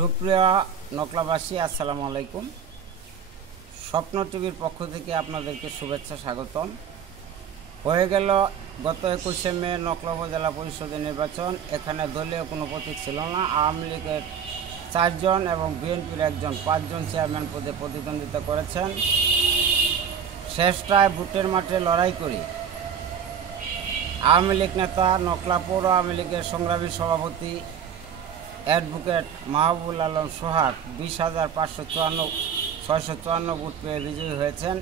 সুপ্রিয় নকলাবাসী, আসসালামু আলাইকুম। স্বপ্ন টিভির পক্ষ থেকে আপনাদেরকে শুভেচ্ছা, স্বাগতম। হয়ে গেল গত 21শে মে নকলা উপজেলা পরিষদের নির্বাচন। এখানে দলীয় কোনো প্রতীক ছিল না। আওয়ামী লীগের 4 জন এবং বিএনপির 1 জন, 5 জন চেয়ারম্যান পদে প্রতিদ্বন্দ্বিতা করেছেন। শেষটায় ভোটের মাঠে লড়াই করে আওয়ামী লীগ নেতা, নকলা পৌর আওয়ামী লীগের সংগ্রামী সভাপতি অ্যাডভোকেট মাহবুবুল আলম সোহাগ 20,554 ভোট পেয়ে বিজয়ী হয়েছেন।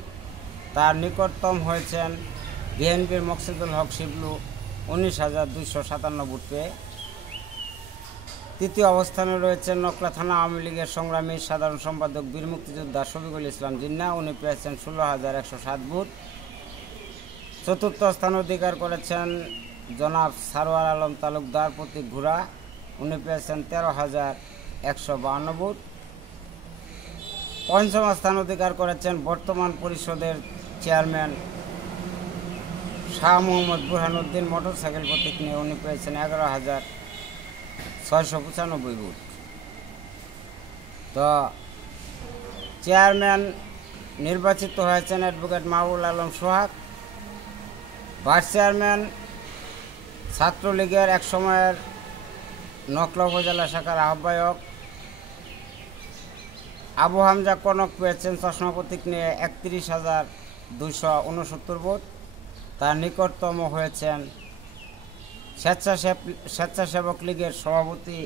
তার নিকটতম হয়েছেন বিএনপির মকসুদুল হক শিবলু 19,257 ভোট পেয়ে। তৃতীয় অবস্থানে রয়েছেন নকলা থানা আওয়ামী লীগের সংগ্রামী সাধারণ সম্পাদক বীর মুক্তিযোদ্ধা শফিকুল ইসলাম জিন্না, উনি পেয়েছেন 16,107 ভোট। চতুর্থ স্থান অধিকার করেছেন জনাব সারোয়ার আলম তালুকদার প্রতীক ঘোড়া, উনি পেয়েছেন 13,152 ভোট। পঞ্চম স্থান অধিকার করেছেন বর্তমান পরিষদের চেয়ারম্যান শাহ মোহাম্মদ বুরহানুদ্দিন মোটরসাইকেল প্রতীক নিয়ে, উনি পেয়েছেন 11,695 ভোট। তো চেয়ারম্যান নির্বাচিত হয়েছেন অ্যাডভোকেট মাহবুবুল আলম সোহাগ। ভাইস চেয়ারম্যান ছাত্রলীগের এক সময়ের নকলা উপজেলা শাখার আহ্বায়ক আবু হামজা কনক পেয়েছেন চশমা প্রতীক নিয়ে 31,269 ভোট। তার নিকটতম হয়েছেন স্বেচ্ছাসেবক লীগের সভাপতি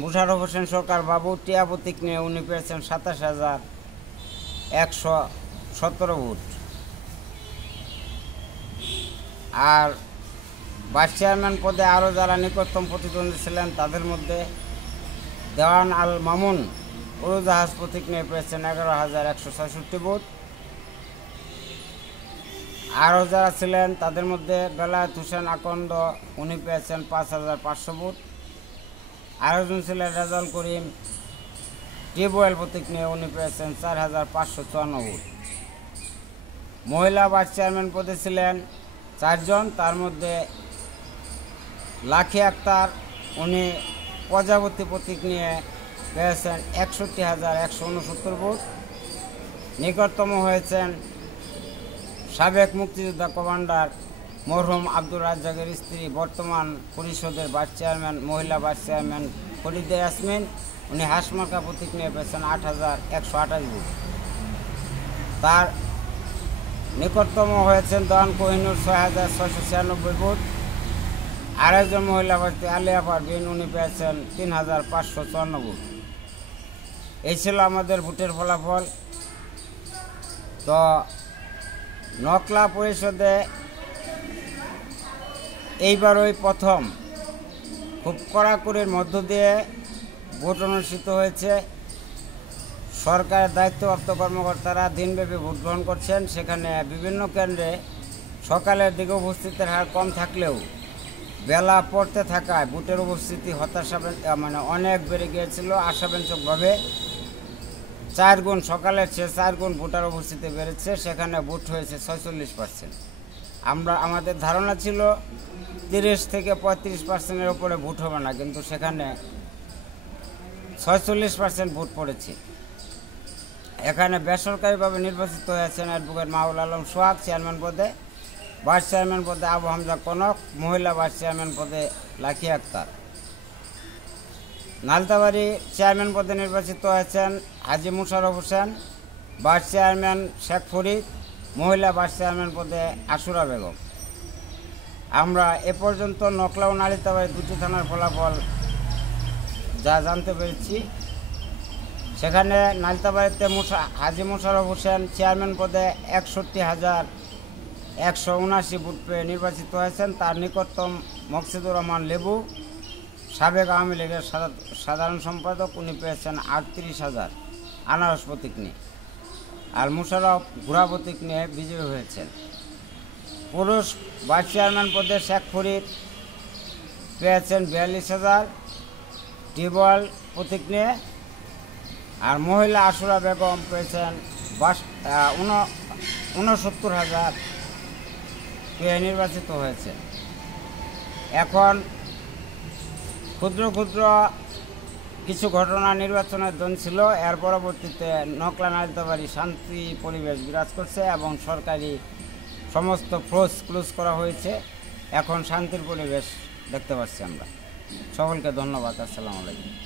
মুশারফ হোসেন সরকার বাবু টিয়া প্রতীক নিয়ে, উনি পেয়েছেন 27,117 ভোট। আর ভাইস চেয়ারম্যান পদে আরও যারা নিকটতম প্রতিদ্বন্দ্বী ছিলেন তাদের মধ্যে দেওয়ান আল মামুন উড়োজাহাজ প্রতীক নিয়ে পেয়েছেন 11,166 ভোট। আরও যারা ছিলেন তাদের মধ্যে বেলায়েত হোসেন আকন্দ, উনি পেয়েছেন 5,500 ভোট। আরেকজন ছিলেন রেজাউল করিম টিউবওয়েল প্রতীক নিয়ে, উনি পেয়েছেন 4,554 ভোট। মহিলা ভাইস চেয়ারম্যান পদে ছিলেন 4 জন, তার মধ্যে লাখি আক্তার, উনি প্রজাপতি প্রতীক নিয়ে পেয়েছেন 61,169 ভোট। নিকটতম হয়েছেন সাবেক মুক্তিযোদ্ধা কমান্ডার মরহুম আব্দুর রাজ্জাকের স্ত্রী, বর্তমান পরিষদের ভাইস চেয়ারম্যান, মহিলা ভাইস চেয়ারম্যান ফরিদা ইয়াসমিন, উনি হাসমার্কা প্রতীক নিয়ে পেয়েছেন 8,128 ভোট। তার নিকটতম হয়েছেন দেওয়ান কোহিনুর 6,696 ভোট। আরেকজন মহিলা প্রার্থী আলিয়া পারভিন, উনি পেয়েছেন 3,554 ভোট। এই ছিল আমাদের ভোটের ফলাফল। তো নকলা পরিষদে এইবারই প্রথম খুব কড়াকড়ির মধ্য দিয়ে ভোট অনুষ্ঠিত হয়েছে। সরকারের দায়িত্বপ্রাপ্ত কর্মকর্তারা দিনব্যাপী ভোট গ্রহণ করছেন। সেখানে বিভিন্ন কেন্দ্রে সকালের দিকে উপস্থিতির হার কম থাকলেও বেলা পড়তে থাকায় ভোটের উপস্থিতি অনেক বেড়ে গিয়েছিল। আশাব্যঞ্জকভাবে 4 গুণ, সকালের চেয়ে 4 গুণ ভোটার উপস্থিতি বেড়েছে। সেখানে ভোট হয়েছে 46%। আমাদের ধারণা ছিল 30 থেকে 35%-এর উপরে ভোট হবে না, কিন্তু সেখানে 46% ভোট পড়েছে। এখানে বেসরকারিভাবে নির্বাচিত হয়েছেন অ্যাডভোকেট মাহবুবুল আলম সোহাগ চেয়ারম্যান পদে, ভাইস চেয়ারম্যান পদে আবু হামজা কনক, মহিলা ভাইস চেয়ারম্যান পদে লাখি আক্তার। নালতাবাড়ি চেয়ারম্যান পদে নির্বাচিত হয়েছেন হাজি মুশারফ হোসেন, ভাইস চেয়ারম্যান শেখ ফরিদ, মহিলা ভাইস চেয়ারম্যান পদে আশুরা বেগম। আমরা এ পর্যন্ত নকলা ও নালিতাবাড়ি 2টি থানার ফলাফল যা জানতে পেরেছি, সেখানে নালিতাবাড়িতে হাজি মুশারফ হোসেন চেয়ারম্যান পদে 61,179 ভোট পেয়ে নির্বাচিত হয়েছেন। তার নিকটতম মকসুদুর রহমান লেবু, সাবেক আওয়ামী লীগের সাধারণ সম্পাদক, উনি পেয়েছেন 38,000 আনারস প্রতীক নিয়ে। আর মুশারফ ঘোড়া প্রতীক নিয়ে বিজয়ী হয়েছেন। পুরুষ ভাইস চেয়ারম্যান পদে শেখ ফরিদ পেয়েছেন 42,000 টিউবওয়েল প্রতীক নিয়ে। আর মহিলা আশুরা বেগম পেয়েছেন 69,000 পেয়ে নির্বাচিত হয়েছে। এখন ক্ষুদ্র ক্ষুদ্র কিছু ঘটনা নির্বাচনের দিন ছিল, এর পরবর্তীতে নকলা নালিতাবাড়ি শান্তি পরিবেশ বিরাজ করছে এবং সরকারি সমস্ত ফোর্স ক্লোজ করা হয়েছে। এখন শান্তির পরিবেশ দেখতে পাচ্ছি আমরা। সকলকে ধন্যবাদ। আসসালামু আলাইকুম।